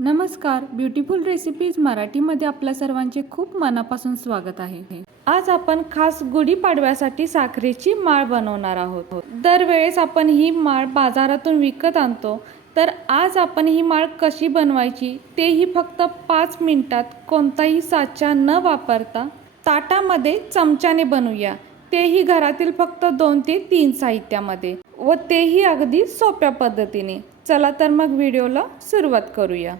नमस्कार beautiful recipes मराठीमध्ये आपल्या सर्वांचे खूप मनापासून स्वागत आहे. आज आपण खास गुढीपाडव्यासाठी साखरेची माळ बनवणार आहोत. दरवेळेस आपण ही माळ बाजारातून विकत आणतो. तर आज आपण ही माळ कशी बनवायची तेही फक्त पाच मिनिटात कोणताही साचा न वापरता ताटामध्ये चमच्याने बनवूया. तेही घरातील फक्त दोन ते तीन साहित्यामध्ये व तेही अगदी सोप्या पद्धतीने. चला तर मग व्हिडिओला सुरुवात करूया.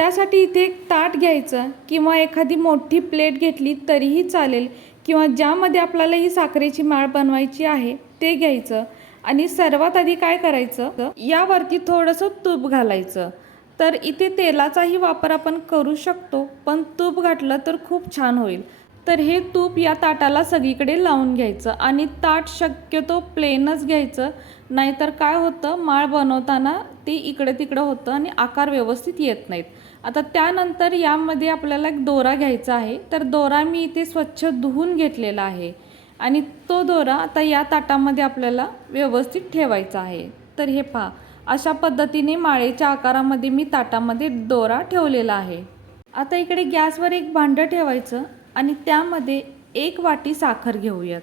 त्यासाठी इथे एक ताट घ्यायचं किंवा एखादी मोठी प्लेट घेतली तरीही चालेल किंवा ज्यामध्ये आपल्याला ही साखरेची माळ बनवायची आहे ते घ्यायचं. आणि सर्वात आधी काय करायचं? यावरती थोडंसं तूप घालायचं. तर इथे तेलाचाही वापर आपण करू शकतो पण तूप घातलं तर खूप छान होईल. तर हे तूप या ताटाला सगळीकडे लावून घ्यायचं आणि ताट शक्यतो प्लेनच घ्यायचं. नाहीतर काय होतं? माळ बनवताना ते इकडे तिकडं होतं आणि आकार व्यवस्थित येत नाहीत. आता त्यानंतर यामध्ये आपल्याला एक दोरा घ्यायचा आहे. तर दोरा मी इथे स्वच्छ धुवून घेतलेला आहे. आणि तो दोरा आता या ताटामध्ये आपल्याला व्यवस्थित ठेवायचा आहे. तर हे पहा अशा पद्धतीने माळेच्या आकारामध्ये मी ताटामध्ये दोरा ठेवलेला आहे. आता इकडे गॅसवर एक भांडं ठेवायचं आणि त्यामध्ये एक वाटी साखर घेऊयात.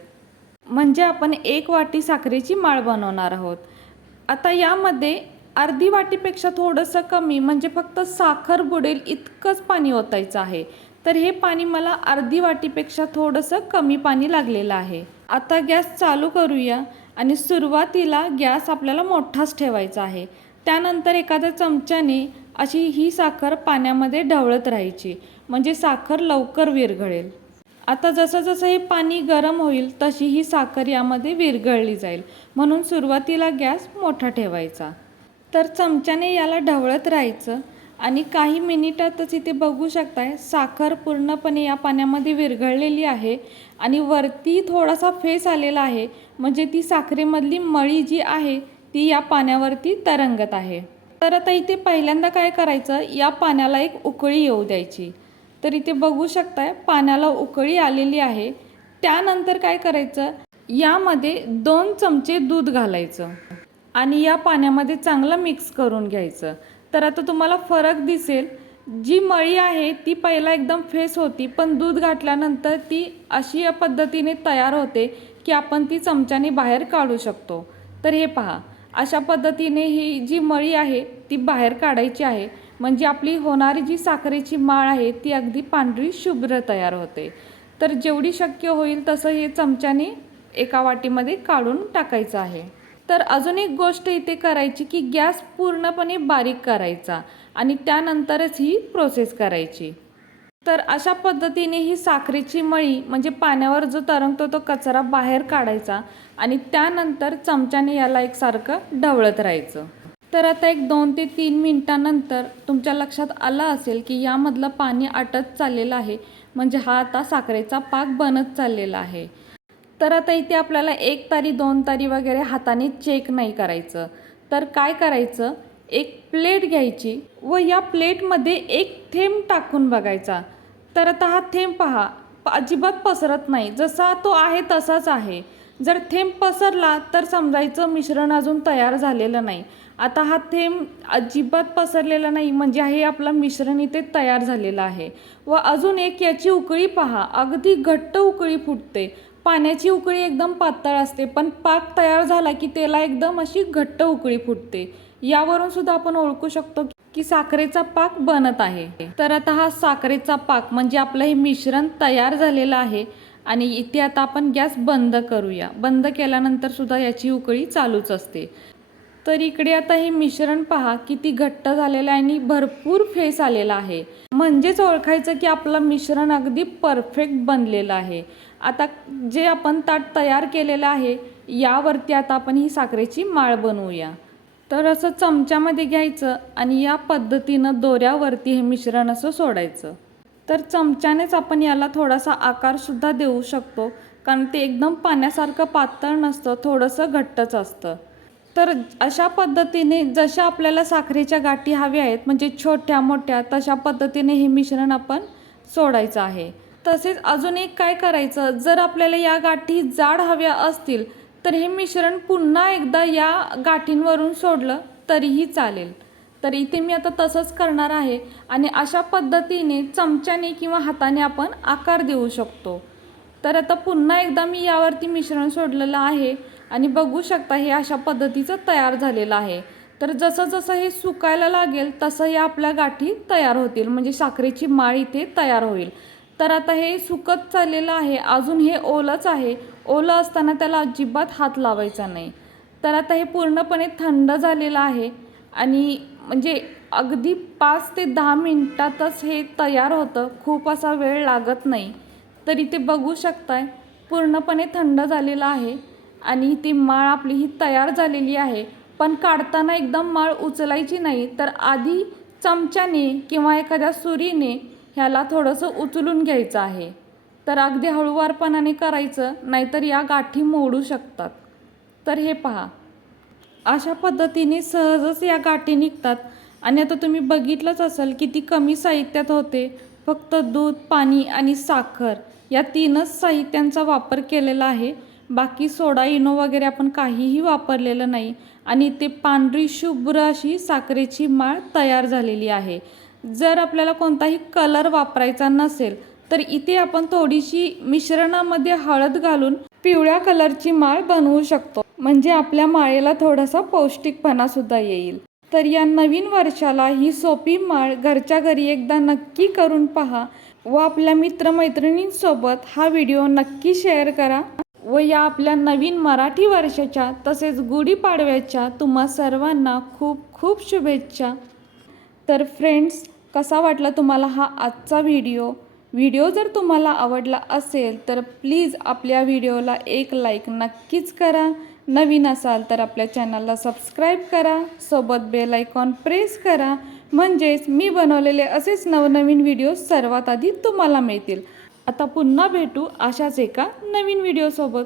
म्हणजे आपण एक वाटी साखरेची माळ बनवणार आहोत. आता यामध्ये अर्धी वाटीपेक्षा थोडंसं कमी म्हणजे फक्त साखर बुडेल इतकंच पाणी ओतायचं आहे. तर हे पाणी मला अर्धी वाटीपेक्षा थोडंसं कमी पाणी लागलेलं आहे. आता गॅस चालू करूया आणि सुरुवातीला गॅस आपल्याला मोठाच ठेवायचा आहे. त्यानंतर एखाद्या चमच्याने अशी ही साखर पाण्यामध्ये ढवळत राहायची म्हणजे साखर लवकर विरघळेल. आता जसं जसं हे पाणी गरम होईल तशी ही साखर यामध्ये विरघळली जाईल. म्हणून सुरुवातीला गॅस मोठा ठेवायचा. तर चमच्याने याला ढवळत राहायचं. आणि काही मिनिटातच इथे बघू शकताय साखर पूर्णपणे या पाण्यामध्ये विरघळलेली आहे. आणि वरती थोडासा फेस आलेला आहे म्हणजे ती साखरेमधली मळी जी आहे ती या पाण्यावरती तरंगत आहे. तर आता इथे पहिल्यांदा काय करायचं या पाण्याला एक उकळी येऊ द्यायची. तर इथे बघू शकताय पाण्याला उकळी आलेली आहे. त्यानंतर काय करायचं यामध्ये दोन चमचे दूध घालायचं. आणि या पाण्यामध्ये चांगलं मिक्स करून घ्यायचं. तर आता तुम्हाला फरक दिसेल. जी मळी आहे ती पहिला एकदम फेस होती पण दूध घातल्यानंतर ती अशी या पद्धतीने तयार होते की आपण ती चमच्याने बाहेर काढू शकतो. तर हे पहा अशा पद्धतीने ही जी मळी आहे ती बाहेर काढायची आहे. म्हणजे आपली होणारी जी साखरेची माळ आहे ती अगदी पांढरी शुभ्र तयार होते. तर जेवढी शक्य होईल तसं हे चमच्याने एका वाटीमध्ये काढून टाकायचं आहे. तर अजून एक गोष्ट इथे करायची की गॅस पूर्णपणे बारीक करायचा आणि त्यानंतरच ही प्रोसेस करायची. तर अशा पद्धतीने ही साखरेची मळी म्हणजे पाण्यावर जो तरंगतो तो कचरा बाहेर काढायचा आणि त्यानंतर चमच्याने याला एकसारखं ढवळत राहायचं. तर आता एक दोन ते तीन मिनटानंतर तुमच्या लक्षात आलं असेल की यामधलं पाणी आटत चाललेलं आहे म्हणजे हा आता साखरेचा पाक बनत चाललेला आहे. तर आता इथे आपल्याला एक तारी दोन तारी वगैरे हाताने चेक नाही करायचं. तर काय करायचं? एक प्लेट घ्यायची व या प्लेटमध्ये एक थेंब टाकून बघायचा. तर आता हा थेंब पहा प- अजिबात पसरत नाही. जसा तो आहे तसाच आहे. जर थेंब पसरला तर समजायचं मिश्रण अजून तयार झालेलं नाही. आता हा थेंब अजिबात पसरलेला नाही म्हणजे हे आपलं मिश्रण इथे तयार झालेलं आहे. व अजून एक याची उकळी पहा. अगदी घट्ट उकळी फुटते. पाण्याची उकळी एकदम पातळ असते पण पाक तयार झाला की त्याला एकदम अशी घट्ट उकळी फुटते. यावरून सुद्धा आपण ओळखू शकतो की साखरेचा पाक बनत आहे. तर आता हा साखरेचा पाक म्हणजे आपलं हे मिश्रण तयार झालेलं आहे आणि इथे आता आपण गॅस बंद करूया. बंद केल्यानंतर सुद्धा याची उकळी चालूच असते. तर इकडे आता हे मिश्रण पहा किती घट्ट झालेलं आहे आणि भरपूर फेस आलेला आहे. म्हणजेच ओळखायचं की आपलं मिश्रण अगदी परफेक्ट बनलेलं आहे. आता जे आपण ताट तयार केलेलं आहे यावरती आता आपण ही साखरेची माळ बनवूया. तर असं चमच्यामध्ये घ्यायचं आणि या पद्धतीनं दोऱ्यावरती हे मिश्रण असं सोडायचं. तर चमच्यानेच आपण याला थोडासा आकारसुद्धा देऊ शकतो कारण ते एकदम पाण्यासारखं पातळ नसतं थोडंसं घट्टच असतं. तर अशा पद्धतीने जशा आपल्याला साखरेच्या गाठी हव्या आहेत म्हणजे छोट्या मोठ्या तशा पद्धतीने हे मिश्रण आपण सोडायचं आहे. तसेच अजून एक काय करायचं? जर आपल्याला या गाठी जाड हव्या असतील तर हे मिश्रण पुन्हा एकदा या गाठींवरून सोडलं तरीही चालेल. तर इथे मी आता तसंच करणार आहे आणि अशा पद्धतीने चमच्याने किंवा हाताने आपण आकार देऊ शकतो. तर आता पुन्हा एकदा मी यावरती मिश्रण सोडलेलं आहे आणि बघू शकता हे अशा पद्धतीचं तयार झालेलं आहे. तर जसं जसं हे सुकायला लागेल तसं हे आपल्या गाठी तयार होतील. म्हणजे साखरेची माळ इथे तयार होईल. तर आता हे सुकत चाललेलं आहे. अजून हे ओलंच आहे. ओलं असताना त्याला अजिबात हात लावायचा नाही. तर आता हे पूर्णपणे थंड झालेलं आहे आणि म्हणजे अगदी पाच ते दहा मिनटातच हे तयार होतं. खूप असा वेळ लागत नाही. तर इथे बघू शकताय. पूर्णपणे थंड झालेलं आहे आणि ती माळ आपली ही तयार झालेली आहे. पण काढताना एकदम माळ उचलायची नाही तर आधी चमच्याने किंवा एखाद्या सुरीने ह्याला थोडंसं उचलून घ्यायचं आहे. तर अगदी हळूवारपणाने करायचं नाहीतर या गाठी मोडू शकतात. तर हे पहा. अशा पद्धतीने सहजच या गाठी निघतात. आणि आता तुम्ही बघितलंच असेल किती कमी साहित्यात होते. फक्त दूध पाणी आणि साखर या तीनच साहित्यांचा वापर केलेला आहे. बाकी सोडा इनो वगैरे आपण काहीही वापरलेलं नाही आणि ते पांढरी शुभ्र अशी साखरेची माळ तयार झालेली आहे. जर आपल्याला कोणताही कलर वापरायचा नसेल तर इथे आपण थोडीशी मिश्रणामध्ये हळद घालून पिवळ्या कलरची माळ बनवू शकतो. म्हणजे आपल्या माळेला थोडासा पौष्टिकपणा सुद्धा येईल. तर या नवीन वर्षाला ही सोपी माळ घरच्या घरी एकदा नक्की करून पहा व आपल्या मित्रमैत्रिणींसोबत हा व्हिडिओ नक्की शेअर करा व या आपल्या नवीन मराठी वर्षाच्या तसेच गुढीपाडव्याच्या तुम्हा सर्वांना खूप खूप शुभेच्छा. तर फ्रेंड्स कसा वाटला तुम्हाला हा आजचा व्हिडिओ? व्हिडिओ जर तुम्हाला आवडला असेल तर प्लीज आपल्या व्हिडिओला एक लाईक नक्कीच करा. नवीन असाल तर आपल्या चॅनलला सबस्क्राईब करा सोबत बेल आयकॉन प्रेस करा. म्हणजेच मी बनवलेले असेच नवनवीन व्हिडिओ सर्वात आधी तुम्हाला मिळतील. आता पुन्हा भेटू अशाच एका नवीन व्हिडिओसोबत.